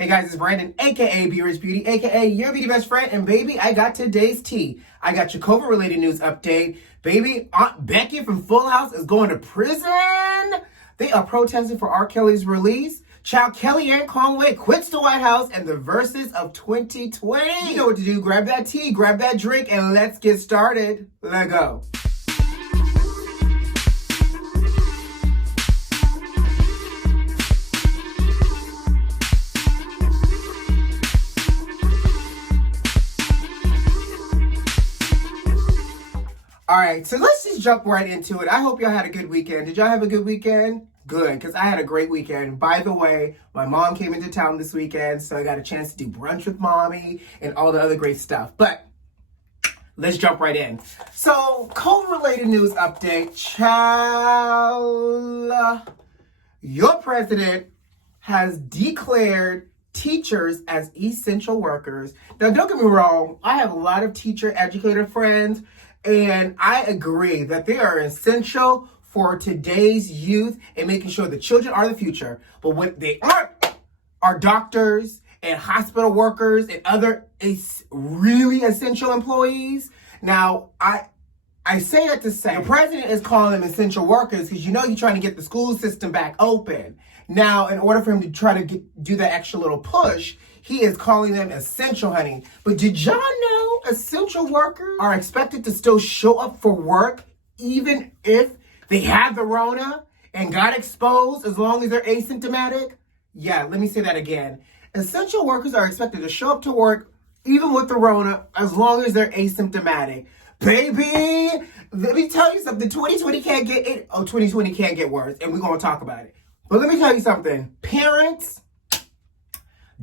Hey guys, it's Brandon, aka B.Rich Beauty, aka your beauty best friend, and baby, I got today's tea. I got your COVID-related news update. Baby, Aunt Becky from Full House is going to prison. They are protesting for R.Kelly's release. Child Kellyanne Conway quits the White House and the VERZUZ of 2020. You know what to do. Grab that tea, grab that drink, and let's get started. Let's go. All right, so let's just jump right into it. I hope y'all had a good weekend. Did y'all have a good weekend? Good, because I had a great weekend. By the way, my mom came into town this weekend, so I got a chance to do brunch with mommy and all the other great stuff. But let's jump right in. So, COVID-related news update. Child, your president has declared teachers as essential workers. Now, don't get me wrong. I have a lot of teacher educator friends, and I agree that they are essential for today's youth and making sure the children are the future. But what they aren't are doctors and hospital workers and other really essential employees. Now, I say that to say the president is calling them essential workers because you know he's trying to get the school system back open. Now, in order for him to try to do that extra little push, he is calling them essential, honey. But did y'all know essential workers are expected to still show up for work even if they have the Rona and got exposed as long as they're asymptomatic? Yeah, let me say that again. Essential workers are expected to show up to work even with the Rona as long as they're asymptomatic. Baby, let me tell you something. 2020 can't get it. Oh, 2020 can't get worse, and we're going to talk about it. But let me tell you something. Parents,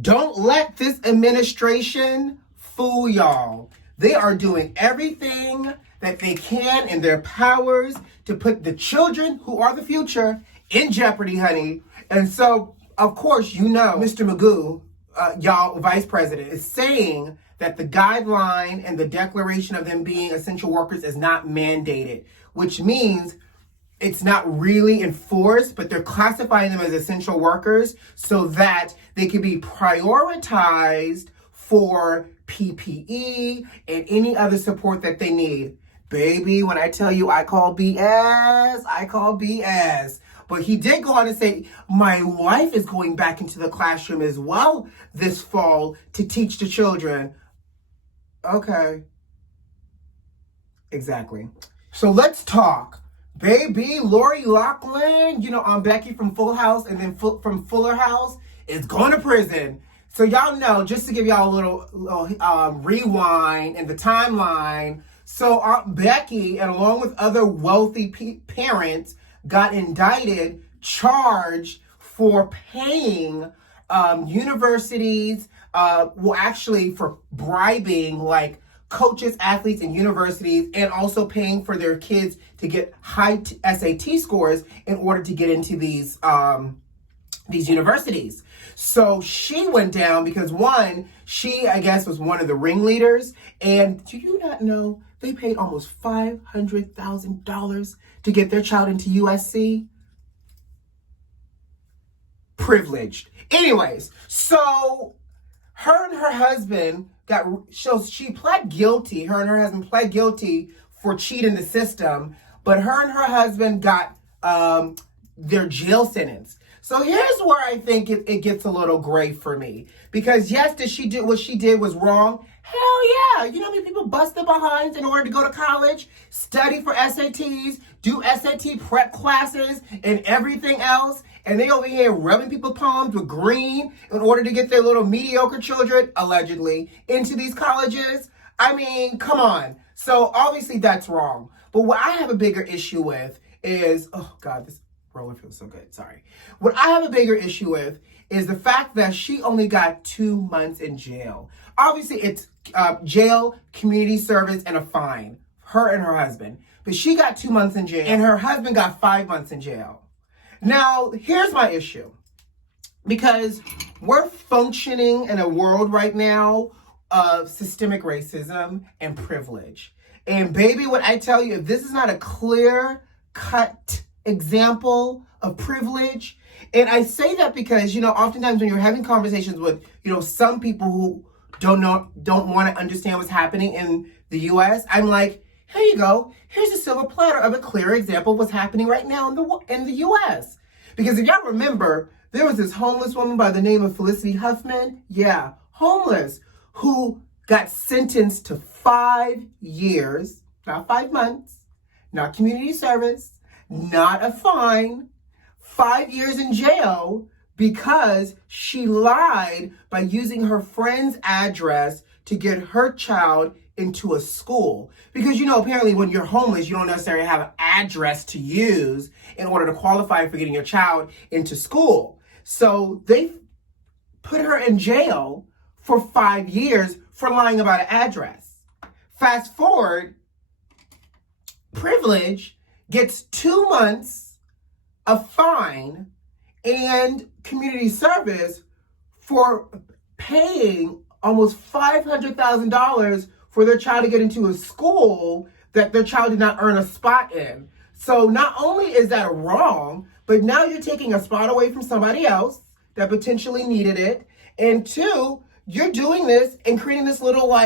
don't let this administration fool y'all. They are doing everything that they can in their powers to put the children who are the future in jeopardy, honey. And so, of course, you know, Mr. Magoo, y'all vice president, is saying that the guideline and the declaration of them being essential workers is not mandated, which means it's not really enforced, but they're classifying them as essential workers so that they can be prioritized for PPE and any other support that they need. Baby, when I tell you I call BS, I call BS. But he did go on to say, my wife is going back into the classroom as well this fall to teach the children. Okay. Exactly. So let's talk. Baby, Loughlin, you know, Becky from Full House and then from Fuller House is going to prison. So y'all know, just to give y'all a little rewind in the timeline. So Aunt Becky, and along with other wealthy parents, got indicted, charged for paying universities, actually for bribing like coaches, athletes, and universities, and also paying for their kids to get high SAT scores in order to get into these universities. So she went down because one, she, I guess, was one of the ringleaders. And do you not know they paid almost $500,000 to get their child into USC? Privileged. Anyways, so her and her husband she pled guilty. Her and her husband pled guilty for cheating the system, but her and her husband got their jail sentence. So here's where I think it gets a little gray for me. Because yes, did she do what she did was wrong? Hell yeah. You know how many people bust their behinds in order to go to college, study for SATs, do SAT prep classes, and everything else, and they over here rubbing people's palms with green in order to get their little mediocre children, allegedly, into these colleges? I mean, come on. So obviously that's wrong. But what I have a bigger issue with is, oh God, this roller feels so good, sorry. What I have a bigger issue with is the fact that she only got 2 months in jail. Obviously, it's jail, community service, and a fine. Her and her husband. But she got 2 months in jail, and her husband got 5 months in jail. Now, here's my issue. Because we're functioning in a world right now of systemic racism and privilege. And baby, what I tell you, if this is not a clear-cut example of privilege. And I say that because, oftentimes when you're having conversations with, some people who don't want to understand what's happening in the U.S., I'm like, here you go. Here's a silver platter of a clear example of what's happening right now in the U.S. Because if y'all remember, there was this homeless woman by the name of Felicity Huffman. Yeah, homeless, who got sentenced to 5 years, not 5 months, not community service, not a fine, 5 years in jail because she lied by using her friend's address to get her child into a school. Because, apparently when you're homeless, you don't necessarily have an address to use in order to qualify for getting your child into school. So they put her in jail for 5 years for lying about an address. Fast forward, Privilege gets 2 months of fine and community service for paying almost $500,000 for their child to get into a school that their child did not earn a spot in. So not only is that wrong, but now you're taking a spot away from somebody else that potentially needed it. And 2, you're doing this and creating this little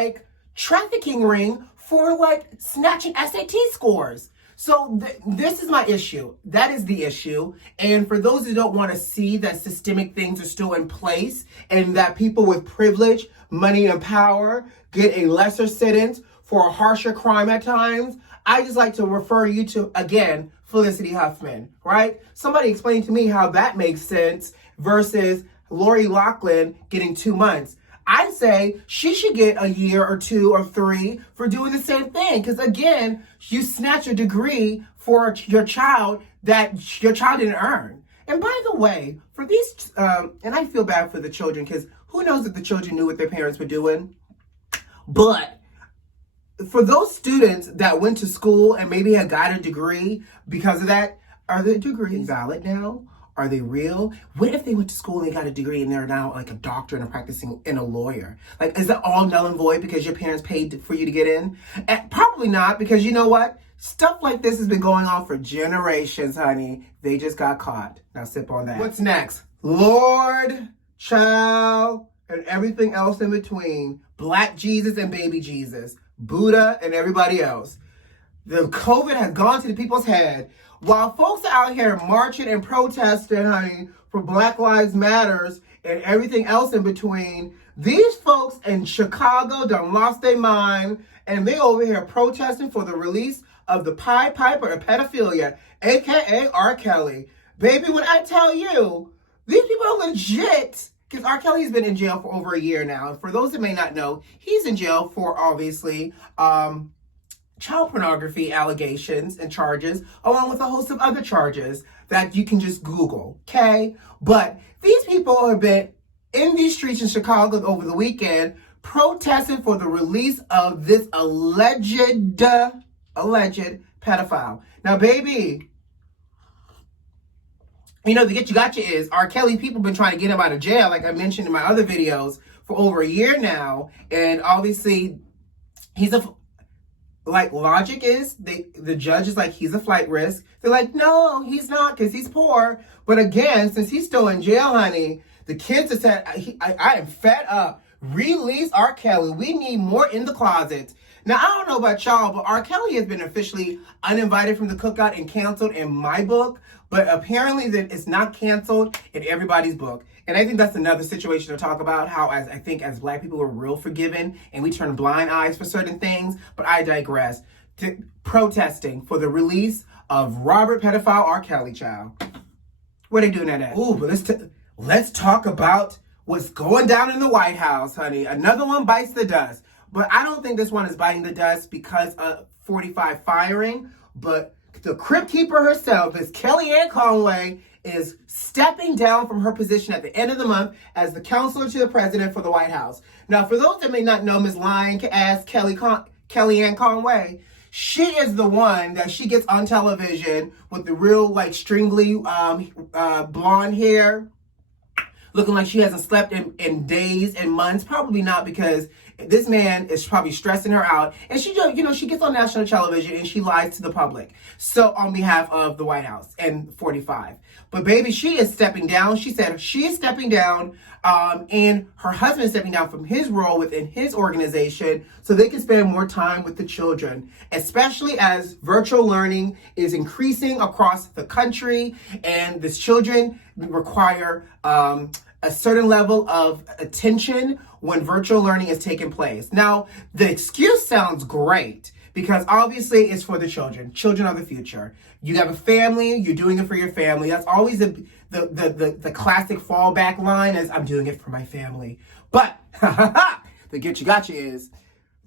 trafficking ring for snatching SAT scores. So this is my issue. That is the issue. And for those who don't want to see that systemic things are still in place and that people with privilege, money, and power get a lesser sentence for a harsher crime at times, I just like to refer you to, again, Felicity Huffman, right? Somebody explain to me how that makes sense versus Lori Loughlin getting 2 months. I say she should get a year or 2 or 3 for doing the same thing. Because again, you snatch a degree for your child that your child didn't earn. And by the way, for these, and I feel bad for the children because who knows if the children knew what their parents were doing. But for those students that went to school and maybe had got a degree because of that, are the degrees valid now? Are they real? What if they went to school and they got a degree and they're now a doctor and practicing and a lawyer? Is that all null and void because your parents paid for you to get in? Probably not, because you know what? Stuff like this has been going on for generations, honey. They just got caught. Now sip on that. What's next? Lord, child, and everything else in between. Black Jesus and baby Jesus. Buddha and everybody else. The COVID has gone to the people's head. While folks are out here marching and protesting, honey, for Black Lives Matters and everything else in between, these folks in Chicago done lost their mind, and they over here protesting for the release of the Pied Piper of pedophilia, aka R.Kelly. Baby, when I tell you, these people are legit, because R.Kelly has been in jail for over a year now. And for those that may not know, he's in jail for obviously child pornography allegations and charges, along with a host of other charges that you can just Google, okay? But these people have been in these streets in Chicago over the weekend protesting for the release of this alleged pedophile. Now, baby, the get you gotcha is R.Kelly people been trying to get him out of jail, like I mentioned in my other videos, for over a year now. And obviously, he's logic is, the judge is he's a flight risk. They're like, no, he's not, because he's poor. But again, since he's still in jail, honey, the kids have said, I am fed up. Release R. Kelly. We need more in the closet. Now, I don't know about y'all, but R. Kelly has been officially uninvited from the cookout and canceled in my book. But apparently that it's not canceled in everybody's book. And I think that's another situation to talk about, how as Black people, we're real forgiving and we turn blind eyes for certain things. But I digress. Protesting for the release of Robert pedophile R. Kelly, child. What are they doing that at? Ooh, but let's talk about what's going down in the White House, honey. Another one bites the dust. But I don't think this one is biting the dust because of 45 firing. But the crypt keeper herself, is Kellyanne Conway, is stepping down from her position at the end of the month as the counselor to the president for the White House. Now, for those that may not know Ms. Lying-ass Kellyanne Conway, she is the one that she gets on television with the real, stringly blonde hair, looking like she hasn't slept in days and months. Probably not, because This man is probably stressing her out. And she, she gets on national television and she lies to the public. So on behalf of the White House and 45. But baby, she is stepping down. She said she is stepping down, and her husband is stepping down from his role within his organization so they can spend more time with the children, especially as virtual learning is increasing across the country, and these children require a certain level of attention when virtual learning is taking place. Now, the excuse sounds great, because obviously it's for the children. Children are the future. You have a family, you're doing it for your family. That's always the classic fallback line is, I'm doing it for my family. But the gotcha is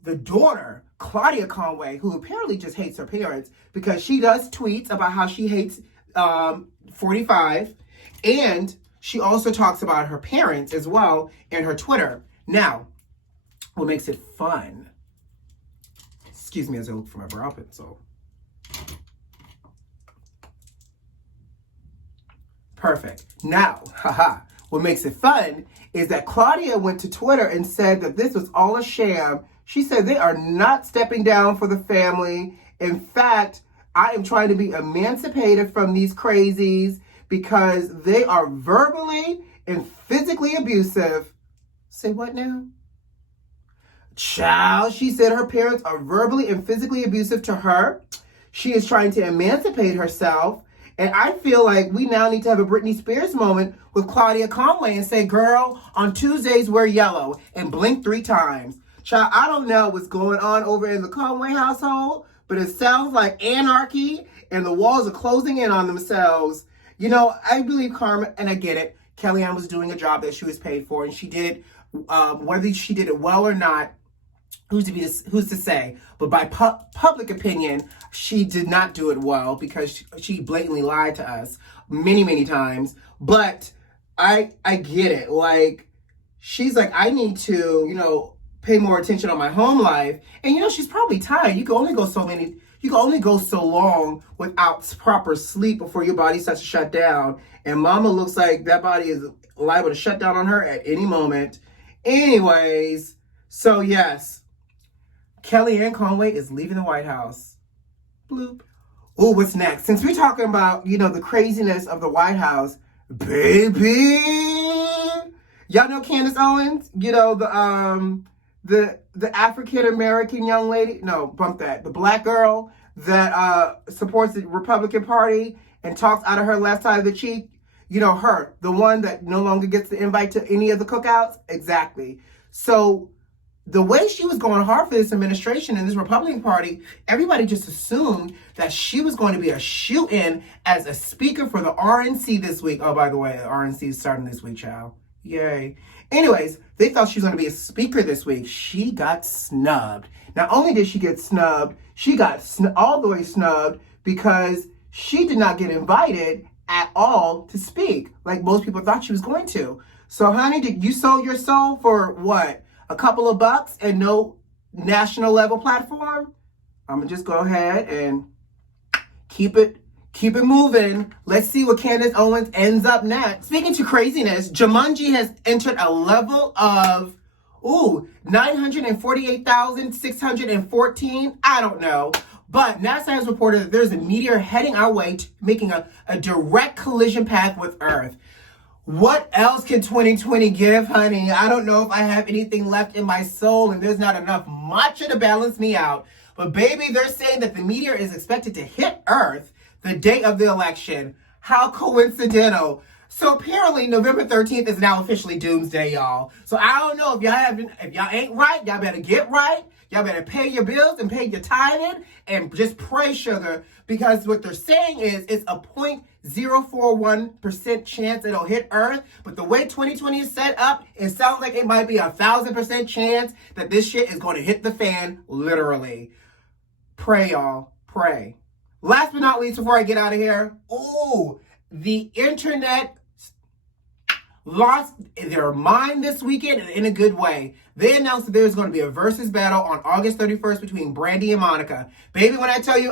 the daughter, Claudia Conway, who apparently just hates her parents because she does tweets about how she hates 45, and she also talks about her parents as well in her Twitter. Now, what makes it fun? Excuse me as I look for my brow pencil. Perfect. Now, what makes it fun is that Claudia went to Twitter and said that this was all a sham. She said they are not stepping down for the family. In fact, I am trying to be emancipated from these crazies because they are verbally and physically abusive. Say what now? Child, she said her parents are verbally and physically abusive to her. She is trying to emancipate herself. And I feel like we now need to have a Britney Spears moment with Claudia Conway and say, girl, on Tuesdays wear yellow and blink 3 times. Child, I don't know what's going on over in the Conway household, but it sounds like anarchy and the walls are closing in on themselves. You know, I believe karma, and I get it. Kellyanne was doing a job that she was paid for, and she did it, whether she did it well or not, who's to say? But by public opinion, she did not do it well because she blatantly lied to us many, many times. But I get it. Like, she's like, I need to, pay more attention on my home life. And, she's probably tired. You can only go so long without proper sleep before your body starts to shut down. And mama looks like that body is liable to shut down on her at any moment. Anyways, so yes. Kellyanne Conway is leaving the White House. Bloop. Oh, what's next? Since we're talking about, the craziness of the White House, baby. Y'all know Candace Owens? The African-American young lady? No, bump that. The black girl that supports the Republican Party and talks out of her left side of the cheek. Her, the one that no longer gets the invite to any of the cookouts? Exactly. So the way she was going hard for this administration and this Republican Party, everybody just assumed that she was going to be a shoe-in as a speaker for the RNC this week. Oh, by the way, the RNC is starting this week, child. Yay. Anyways, they thought she was going to be a speaker this week. She got snubbed. Not only did she get snubbed, she got all the way snubbed because she did not get invited at all to speak like most people thought she was going to. So, honey, did you sell your soul for what? A couple of bucks and no national level platform? I'm gonna just go ahead and keep it moving. Let's see what Candace Owens ends up next. Speaking to craziness, Jumanji has entered a level of 948,614. I don't know. But NASA has reported that there's a meteor heading our way, making a direct collision path with Earth. What else can 2020 give, honey? I don't know if I have anything left in my soul and there's not enough matcha to balance me out. But baby, they're saying that the meteor is expected to hit Earth the day of the election. How coincidental. So apparently November 13th is now officially doomsday, y'all. So I don't know if y'all ain't right, y'all better get right. Y'all better pay your bills and pay your tithing and just pray, sugar, because what they're saying is it's a 0.041% chance it'll hit Earth. But the way 2020 is set up, it sounds like it might be 1,000% chance that this shit is going to hit the fan, literally. Pray, y'all. Pray. Last but not least, before I get out of here, the internet lost their mind this weekend and in a good way. They announced that there's going to be a VERZUZ battle on August 31st between Brandy and Monica. Baby, when I tell you,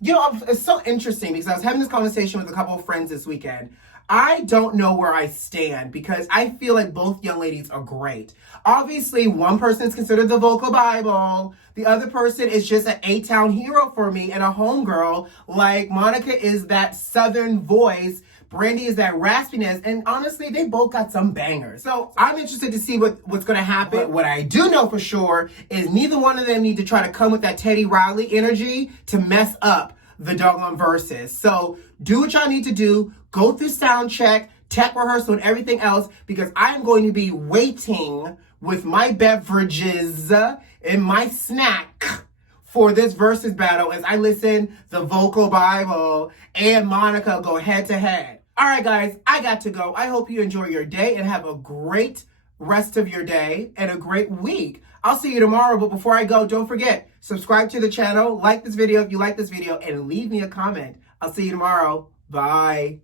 it's so interesting because I was having this conversation with a couple of friends this weekend. I don't know where I stand because I feel like both young ladies are great. Obviously, one person is considered the vocal Bible. The other person is just an A-town hero for me and a homegirl. Like, Monica is that southern voice. Brandy is that raspiness. And honestly, they both got some bangers. So I'm interested to see what's going to happen. But what I do know for sure is neither one of them need to try to come with that Teddy Riley energy to mess up the doggone verses. So do what y'all need to do. Go through sound check, tech rehearsal, and everything else, because I'm going to be waiting with my beverages and my snack for this versus battle as I listen the vocal Bible and Monica go head to head. All right, guys, I got to go. I hope you enjoy your day and have a great rest of your day and a great week. I'll see you tomorrow, but before I go, don't forget, subscribe to the channel, like this video if you like this video, and leave me a comment. I'll see you tomorrow. Bye.